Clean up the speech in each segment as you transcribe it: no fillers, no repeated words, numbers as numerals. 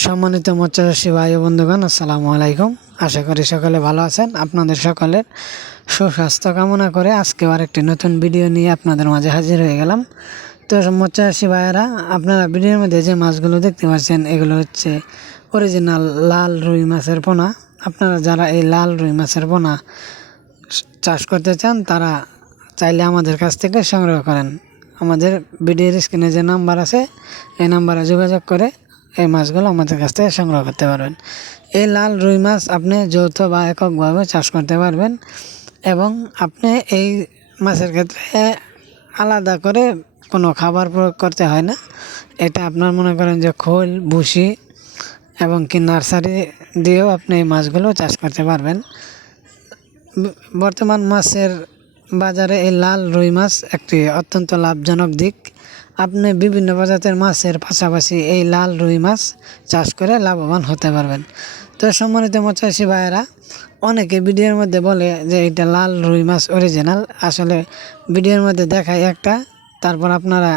সম্মানিত মৎস্যচাষী ভাই ও বন্ধুগণ, আসসালামু আলাইকুম। আশা করি সকলে ভালো আছেন। আপনাদের সকলের সুস্বাস্থ্য কামনা করে আজকে আরেকটি নতুন ভিডিও নিয়ে আপনাদের মাঝে হাজির হয়ে গেলাম। তো মৎস্যচাষী ভাইয়েরা, আপনারা ভিডিওর মধ্যে যে মাছগুলো দেখতে পাচ্ছেন এগুলো হচ্ছে অরিজিনাল লাল রুই মাছের পোনা। আপনারা যারা এই লাল রুই মাছের পোনা চাষ করতে চান তারা চাইলে আমাদের কাছ থেকে সংগ্রহ করেন। আমাদের ভিডিওর স্ক্রিনে যে নাম্বার আছে এই নাম্বারে যোগাযোগ করে এই মাছগুলো আমাদের কাছ থেকে সংগ্রহ করতে পারবেন। এই লাল রুই মাছ আপনি যৌথ বা এককভাবে চাষ করতে পারবেন এবং আপনি এই মাছের ক্ষেত্রে আলাদা করে কোনো খাবার প্রয়োগ করতে হয় না। এটা আপনার মনে করেন যে খোল, ভুসি এবং কি নার্সারি দিয়েও আপনি এই মাছগুলো চাষ করতে পারবেন। বর্তমান মাছের বাজারে এই লাল রুই মাছ একটি অত্যন্ত লাভজনক দিক। আপনি বিভিন্ন প্রজাতির মাছের পাশাপাশি এই লাল রুই মাছ চাষ করে লাভবান হতে পারবেন। তো সম্মানিত মৎস্যচাষী ভাইয়েরা, অনেকে ভিডিওর মধ্যে বলে যে এটা লাল রুই মাছ অরিজিনাল, আসলে ভিডিওর মধ্যে দেখায় একটা, তারপর আপনারা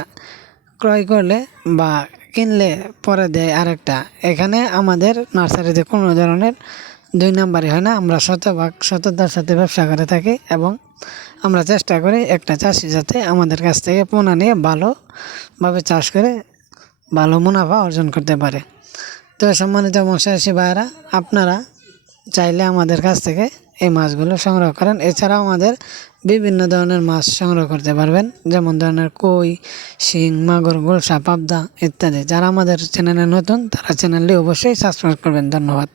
ক্রয় করলে বা কিনলে পরে দেয় আরেকটা। এখানে আমাদের নার্সারিতে কোনো ধরনের দুই নাম্বারই হয় না। আমরা শতভাগ সততার সাথে ব্যবসা করে থাকি এবং আমরা চেষ্টা করি একটা চাষি যাতে আমাদের কাছ থেকে পোনা নিয়ে ভালোভাবে চাষ করে ভালো মুনাফা অর্জন করতে পারে। তো সম্মানিত মৎস্যচাষী ভাইয়েরা, আপনারা চাইলে আমাদের কাছ থেকে এই মাছগুলো সংগ্রহ করেন। এছাড়াও আমাদের বিভিন্ন ধরনের মাছ সংগ্রহ করতে পারবেন, যেমন ধরনের কই, শিং, মাগুর, গুলশা, পাবদা ইত্যাদি। যারা আমাদের চ্যানেলে নতুন তারা চ্যানেলটি অবশ্যই সাবস্ক্রাইব করবেন। ধন্যবাদ।